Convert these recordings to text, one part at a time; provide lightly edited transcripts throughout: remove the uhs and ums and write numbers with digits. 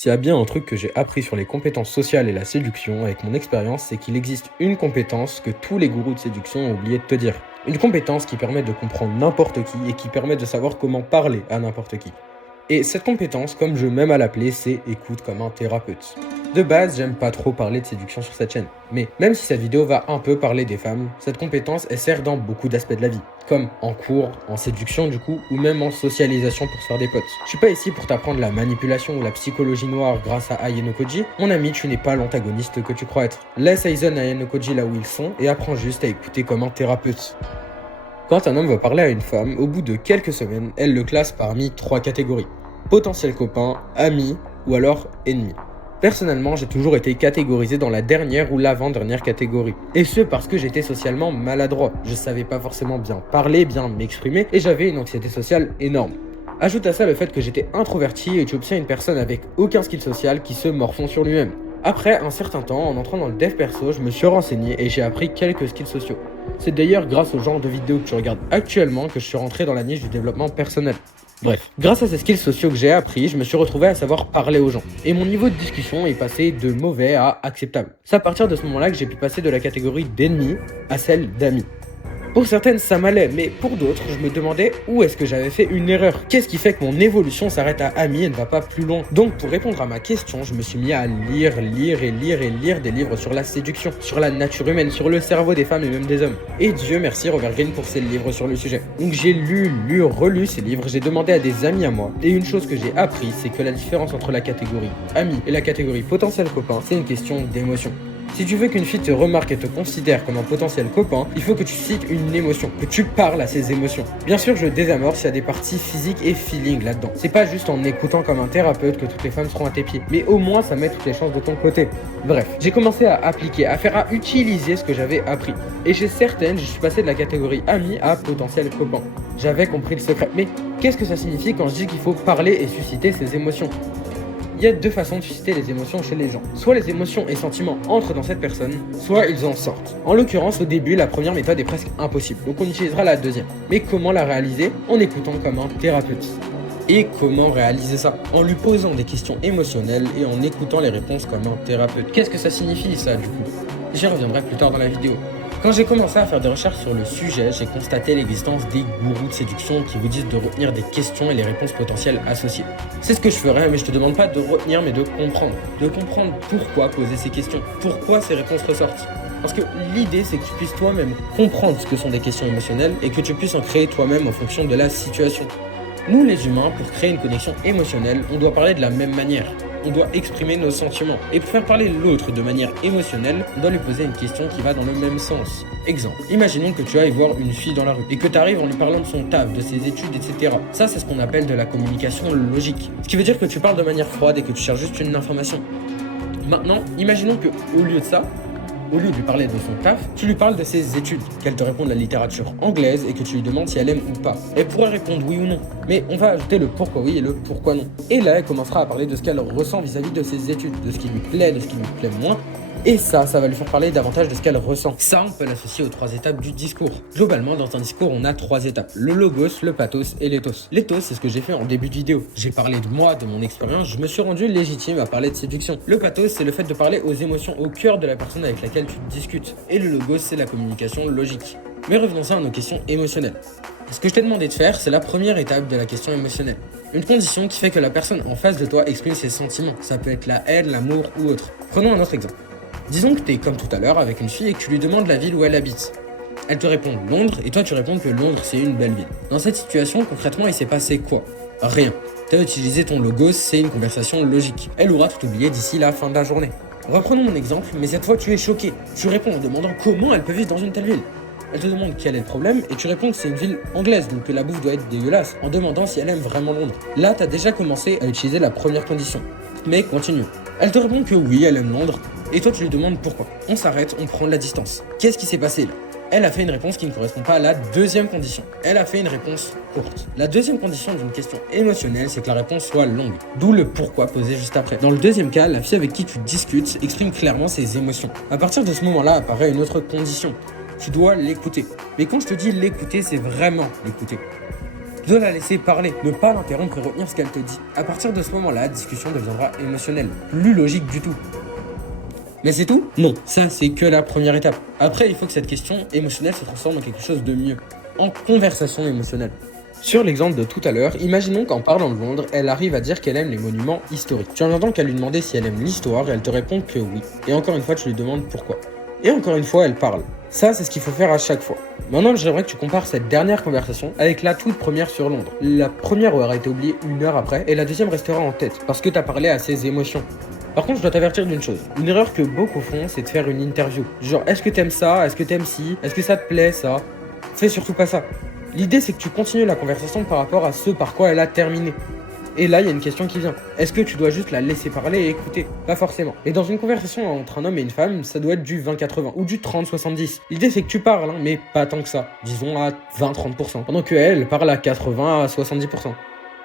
S'il y a bien un truc que j'ai appris sur les compétences sociales et la séduction avec mon expérience, c'est qu'il existe une compétence que tous les gourous de séduction ont oublié de te dire. Une compétence qui permet de comprendre n'importe qui et qui permet de savoir comment parler à n'importe qui. Et cette compétence, comme je m'aime à l'appeler, c'est écoute comme un thérapeute. De base, j'aime pas trop parler de séduction sur cette chaîne, mais même si cette vidéo va un peu parler des femmes, cette compétence elle sert dans beaucoup d'aspects de la vie, comme en cours, en séduction du coup, ou même en socialisation pour se faire des potes. Je suis pas ici pour t'apprendre la manipulation ou la psychologie noire grâce à Ai no Koji. Mon ami, tu n'es pas l'antagoniste que tu crois être. Laisse Aizen et Ai no Koji là où ils sont et apprends juste à écouter comme un thérapeute. Quand un homme va parler à une femme, au bout de quelques semaines, elle le classe parmi 3 catégories. Potentiel copain, ami ou alors ennemi. Personnellement, j'ai toujours été catégorisé dans la dernière ou l'avant-dernière catégorie. Et ce parce que j'étais socialement maladroit. Je savais pas forcément bien parler, bien m'exprimer et j'avais une anxiété sociale énorme. Ajoute à ça le fait que j'étais introverti et tu obtiens une personne avec aucun skill social qui se morfond sur lui-même. Après un certain temps, en entrant dans le dev perso, je me suis renseigné et j'ai appris quelques skills sociaux. C'est d'ailleurs grâce au genre de vidéos que tu regardes actuellement que je suis rentré dans la niche du développement personnel. Bref, grâce à ces skills sociaux que j'ai appris, je me suis retrouvé à savoir parler aux gens. Et mon niveau de discussion est passé de mauvais à acceptable. C'est à partir de ce moment-là que j'ai pu passer de la catégorie d'ennemi à celle d'amis. Pour certaines, ça m'allait, mais pour d'autres, je me demandais où est-ce que j'avais fait une erreur. Qu'est-ce qui fait que mon évolution s'arrête à ami et ne va pas plus loin? Donc, pour répondre à ma question, je me suis mis à lire des livres sur la séduction, sur la nature humaine, sur le cerveau des femmes et même des hommes. Et Dieu merci Robert Greene pour ses livres sur le sujet. Donc, j'ai lu, relu ces livres, j'ai demandé à des amis à moi. Et une chose que j'ai appris, c'est que la différence entre la catégorie ami et la catégorie potentiel copain, c'est une question d'émotion. Si tu veux qu'une fille te remarque et te considère comme un potentiel copain, il faut que tu cites une émotion, que tu parles à ses émotions. Bien sûr, je désamorce, il y a des parties physiques et feeling là-dedans. C'est pas juste en écoutant comme un thérapeute que toutes les femmes seront à tes pieds, mais au moins ça met toutes les chances de ton côté. Bref, j'ai commencé à appliquer, à utiliser ce que j'avais appris. Et chez certaines, je suis passé de la catégorie ami à potentiel copain. J'avais compris le secret. Mais qu'est-ce que ça signifie quand je dis qu'il faut parler et susciter ses émotions ? Il y a 2 façons de susciter les émotions chez les gens. Soit les émotions et sentiments entrent dans cette personne, soit ils en sortent. En l'occurrence, au début, la première méthode est presque impossible, donc on utilisera la deuxième. Mais comment la réaliser? En écoutant comme un thérapeute. Et comment réaliser ça? En lui posant des questions émotionnelles et en écoutant les réponses comme un thérapeute. Qu'est-ce que ça signifie ça du coup? J'y reviendrai plus tard dans la vidéo. Quand j'ai commencé à faire des recherches sur le sujet, j'ai constaté l'existence des gourous de séduction qui vous disent de retenir des questions et les réponses potentielles associées. C'est ce que je ferai, mais je te demande pas de retenir, mais de comprendre. De comprendre pourquoi poser ces questions, pourquoi ces réponses ressortent. Parce que l'idée, c'est que tu puisses toi-même comprendre ce que sont des questions émotionnelles et que tu puisses en créer toi-même en fonction de la situation. Nous, les humains, pour créer une connexion émotionnelle, on doit parler de la même manière. On doit exprimer nos sentiments. Et pour faire parler l'autre de manière émotionnelle, on doit lui poser une question qui va dans le même sens. Exemple, imaginons que tu ailles voir une fille dans la rue et que tu arrives en lui parlant de son taf, de ses études, etc. Ça, c'est ce qu'on appelle de la communication logique. Ce qui veut dire que tu parles de manière froide et que tu cherches juste une information. Maintenant, imaginons que au lieu de ça, au lieu de lui parler de son taf, tu lui parles de ses études, qu'elle te réponde la littérature anglaise et que tu lui demandes si elle aime ou pas. Elle pourrait répondre oui ou non, mais on va ajouter le pourquoi oui et le pourquoi non. Et là, elle commencera à parler de ce qu'elle ressent vis-à-vis de ses études, de ce qui lui plaît, de ce qui lui plaît moins. Et ça va lui faire parler davantage de ce qu'elle ressent. Ça, on peut l'associer aux 3 étapes du discours. Globalement, dans un discours, on a 3 étapes. Le logos, le pathos et l'éthos. L'éthos, c'est ce que j'ai fait en début de vidéo. J'ai parlé de moi, de mon expérience, je me suis rendu légitime à parler de séduction. Le pathos, c'est le fait de parler aux émotions au cœur de la personne avec laquelle tu discutes. Et le logos, c'est la communication logique. Mais revenons à nos questions émotionnelles. Ce que je t'ai demandé de faire, c'est la première étape de la question émotionnelle. Une condition qui fait que la personne en face de toi exprime ses sentiments. Ça peut être la haine, l'amour ou autre. Prenons un autre exemple. Disons que tu es comme tout à l'heure avec une fille et que tu lui demandes la ville où elle habite. Elle te répond Londres et toi tu réponds que Londres c'est une belle ville. Dans cette situation, concrètement, il s'est passé quoi? Rien. Tu as utilisé ton logos, c'est une conversation logique. Elle aura tout oublié d'ici la fin de la journée. Reprenons mon exemple, mais cette fois tu es choqué. Tu réponds en demandant comment elle peut vivre dans une telle ville. Elle te demande quel est le problème et tu réponds que c'est une ville anglaise, donc que la bouffe doit être dégueulasse, en demandant si elle aime vraiment Londres. Là, tu as déjà commencé à utiliser la première condition. Mais continue. Elle te répond que oui, elle aime Londres, et toi tu lui demandes pourquoi. On s'arrête, on prend la distance. Qu'est-ce qui s'est passé là? Elle a fait une réponse qui ne correspond pas à la deuxième condition. Elle a fait une réponse courte. La deuxième condition d'une question émotionnelle, c'est que la réponse soit longue. D'où le pourquoi posé juste après. Dans le deuxième cas, la fille avec qui tu discutes exprime clairement ses émotions. À partir de ce moment-là apparaît une autre condition. Tu dois l'écouter. Mais quand je te dis l'écouter, c'est vraiment l'écouter. Tu dois la laisser parler, ne pas l'interrompre et retenir ce qu'elle te dit. À partir de ce moment-là, la discussion deviendra émotionnelle, plus logique du tout. Mais c'est tout? Non, ça c'est que la première étape. Après, il faut que cette question émotionnelle se transforme en quelque chose de mieux, en conversation émotionnelle. Sur l'exemple de tout à l'heure, imaginons qu'en parlant de Londres, elle arrive à dire qu'elle aime les monuments historiques. Tu entends qu'elle lui demandait si elle aime l'histoire et elle te répond que oui. Et encore une fois, tu lui demandes pourquoi. Et encore une fois, elle parle. Ça, c'est ce qu'il faut faire à chaque fois. Maintenant, j'aimerais que tu compares cette dernière conversation avec la toute première sur Londres. La première aura été oubliée 1 heure après et la deuxième restera en tête parce que t'as parlé à ses émotions. Par contre, je dois t'avertir d'une chose. Une erreur que beaucoup font, c'est de faire une interview. Genre, est-ce que t'aimes ça? Est-ce que t'aimes ci? Est-ce que ça te plaît ça? Fais surtout pas ça. L'idée, c'est que tu continues la conversation par rapport à ce par quoi elle a terminé. Et là, il y a une question qui vient. Est-ce que tu dois juste la laisser parler et écouter? Pas forcément. Et dans une conversation entre un homme et une femme, ça doit être du 20-80 ou du 30-70. L'idée, c'est que tu parles, mais pas tant que ça. Disons à 20-30%. Pendant qu'elle parle à 80-70%.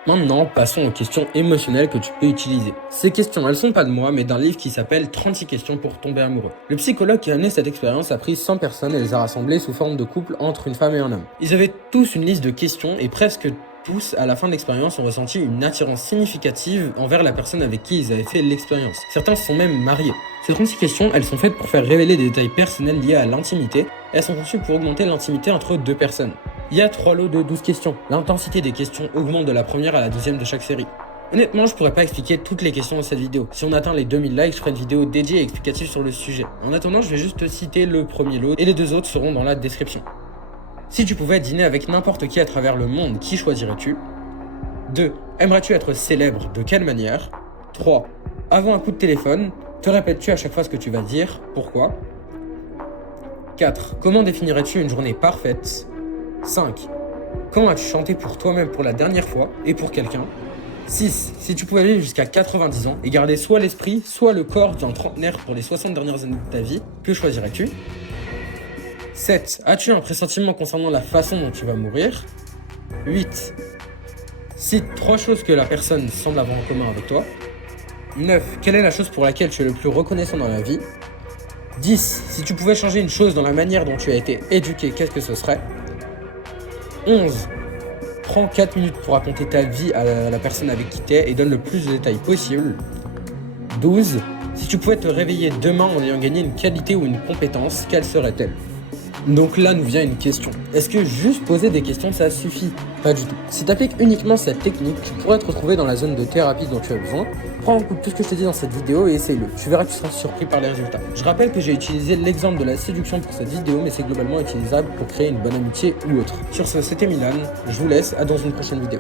Maintenant, passons aux questions émotionnelles que tu peux utiliser. Ces questions, elles sont pas de moi, mais d'un livre qui s'appelle 36 questions pour tomber amoureux. Le psychologue qui a mené cette expérience a pris 100 personnes et les a rassemblées sous forme de couple entre une femme et un homme. Ils avaient tous une liste de questions et presque tous, à la fin de l'expérience, ont ressenti une attirance significative envers la personne avec qui ils avaient fait l'expérience. Certains se sont même mariés. Ces 36 questions, elles sont faites pour faire révéler des détails personnels liés à l'intimité et elles sont conçues pour augmenter l'intimité entre deux personnes. Il y a 3 lots de 12 questions. L'intensité des questions augmente de la première à la deuxième de chaque série. Honnêtement, je pourrais pas expliquer toutes les questions dans cette vidéo. Si on atteint les 2000 likes, je ferai une vidéo dédiée et explicative sur le sujet. En attendant, je vais juste te citer le premier lot et les 2 autres seront dans la description. Si tu pouvais dîner avec n'importe qui à travers le monde, qui choisirais-tu? 2. Aimerais-tu être célèbre? De quelle manière? 3. Avant un coup de téléphone, te répètes-tu à chaque fois ce que tu vas dire? Pourquoi? 4. Comment définirais-tu une journée parfaite? 5. Quand as-tu chanté pour toi-même pour la dernière fois et pour quelqu'un? 6. Si tu pouvais vivre jusqu'à 90 ans et garder soit l'esprit, soit le corps d'un trentenaire pour les 60 dernières années de ta vie, que choisirais-tu? 7. As-tu un pressentiment concernant la façon dont tu vas mourir? 8. Cite 3 choses que la personne semble avoir en commun avec toi. 9. Quelle est la chose pour laquelle tu es le plus reconnaissant dans la vie? 10. Si tu pouvais changer une chose dans la manière dont tu as été éduqué, qu'est-ce que ce serait? 11. Prends 4 minutes pour raconter ta vie à la personne avec qui t'es et donne le plus de détails possible. 12. Si tu pouvais te réveiller demain en ayant gagné une qualité ou une compétence, quelle serait-elle? Donc là nous vient une question. Est-ce que juste poser des questions ça suffit? Pas du tout. Si tu appliques uniquement cette technique, tu pourrais te retrouver dans la zone de thérapie dont tu as besoin. Prends en compte tout ce que je t'ai dit dans cette vidéo et essaye-le. Tu verras que tu seras surpris par les résultats. Je rappelle que j'ai utilisé l'exemple de la séduction pour cette vidéo, mais c'est globalement utilisable pour créer une bonne amitié ou autre. Sur ce, c'était Milan. Je vous laisse, à dans une prochaine vidéo.